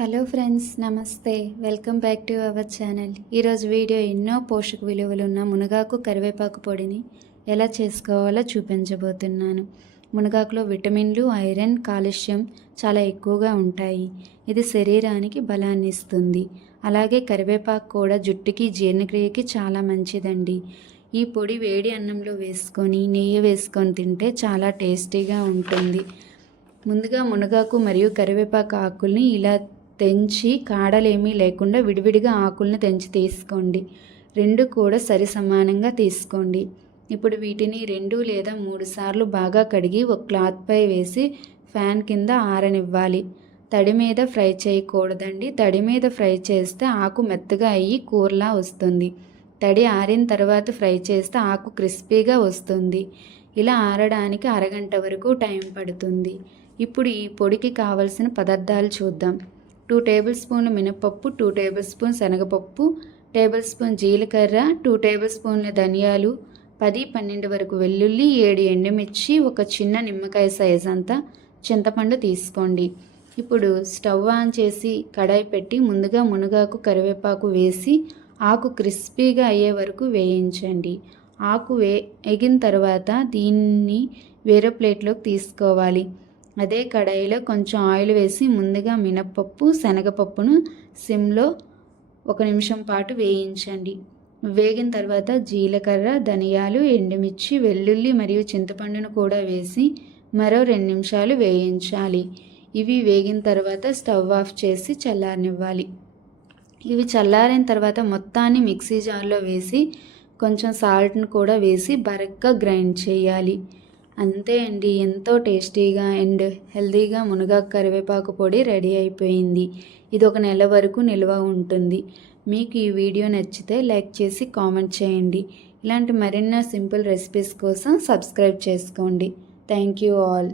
Hello friends, నమస్తే. Welcome back to our channel. ఈరోజు video ఎన్నో పోషక విలువలు ఉన్న మునగాకు కరివేపాకు పొడిని ఎలా చేసుకోవాలో చూపించబోతున్నాను. మునగాకులో విటమిన్లు, ఐరన్, కాల్షియం చాలా ఎక్కువగా ఉంటాయి. ఇది శరీరానికి బలాన్ని ఇస్తుంది. అలాగే కరివేపాకు కూడా జుట్టుకి, జీర్ణక్రియకి చాలా మంచిదండి. ఈ పొడి వేడి అన్నంలో వేసుకొని నెయ్యి వేసుకొని తింటే చాలా టేస్టీగా ఉంటుంది. ముందుగా మునగాకు మరియు కరివేపాకు ఆకుల్ని ఇలా తెంచి కాడలేమీ లేకుండా విడివిడిగా ఆకులను తెంచి తీసుకోండి. రెండు కూడా సరి సమానంగా తీసుకోండి. ఇప్పుడు వీటిని 2 లేదా 3 సార్లు బాగా కడిగి ఒక క్లాత్పై వేసి ఫ్యాన్ కింద ఆరనివ్వాలి. తడి మీద ఫ్రై చేయకూడదండి. తడి మీద ఫ్రై చేస్తే ఆకు మెత్తగా అయ్యి కూరలా వస్తుంది. తడి ఆరిన తర్వాత ఫ్రై చేస్తే ఆకు క్రిస్పీగా వస్తుంది. ఇలా ఆరడానికి అరగంట వరకు టైం పడుతుంది. ఇప్పుడు ఈ పొడికి కావలసిన పదార్థాలు చూద్దాం. 2 టేబుల్ స్పూన్ల మినపప్పు, 2 టేబుల్ స్పూన్ శనగపప్పు, టేబుల్ స్పూన్ జీలకర్ర, 2 టేబుల్ స్పూన్ల ధనియాలు, 10-12 వరకు వెల్లుల్లి, 7 ఎండుమిర్చి, ఒక చిన్న నిమ్మకాయ సైజ్ అంతా చింతపండు తీసుకోండి. ఇప్పుడు స్టవ్ ఆన్ చేసి కడాయి పెట్టి ముందుగా మునగాకు, కరివేపాకు వేసి ఆకు క్రిస్పీగా అయ్యే వరకు వేయించండి. ఆకు వేగిన తర్వాత దీన్ని వేరే ప్లేట్లోకి తీసుకోవాలి. అదే కడాయిలో కొంచెం ఆయిల్ వేసి ముందుగా మినప్పప్పు, శనగపప్పును సిమ్లో 1 నిమిషం పాటు వేయించండి. వేగిన తర్వాత జీలకర్ర, ధనియాలు, ఎండుమిర్చి, వెల్లుల్లి మరియు చింతపండును కూడా వేసి మరో 2 నిమిషాలు వేయించాలి. ఇవి వేగిన తర్వాత స్టవ్ ఆఫ్ చేసి చల్లారనివ్వాలి. ఇవి చల్లారిన తర్వాత మొత్తాన్ని మిక్సీ జార్లో వేసి కొంచెం సాల్ట్ను కూడా వేసి బరగ్గా గ్రైండ్ చేయాలి. అంతే అండి, ఎంతో టేస్టీగా అండ్ హెల్తీగా మునగాకు కరివేపాకు పొడి రెడీ అయిపోయింది. ఇది 1 నెల వరకు నిల్వ ఉంటుంది. మీకు ఈ వీడియో నచ్చితే లైక్ చేసి కామెంట్ చేయండి. ఇలాంటి మరిన్నో సింపుల్ రెసిపీస్ కోసం సబ్స్క్రైబ్ చేసుకోండి. Thank you all.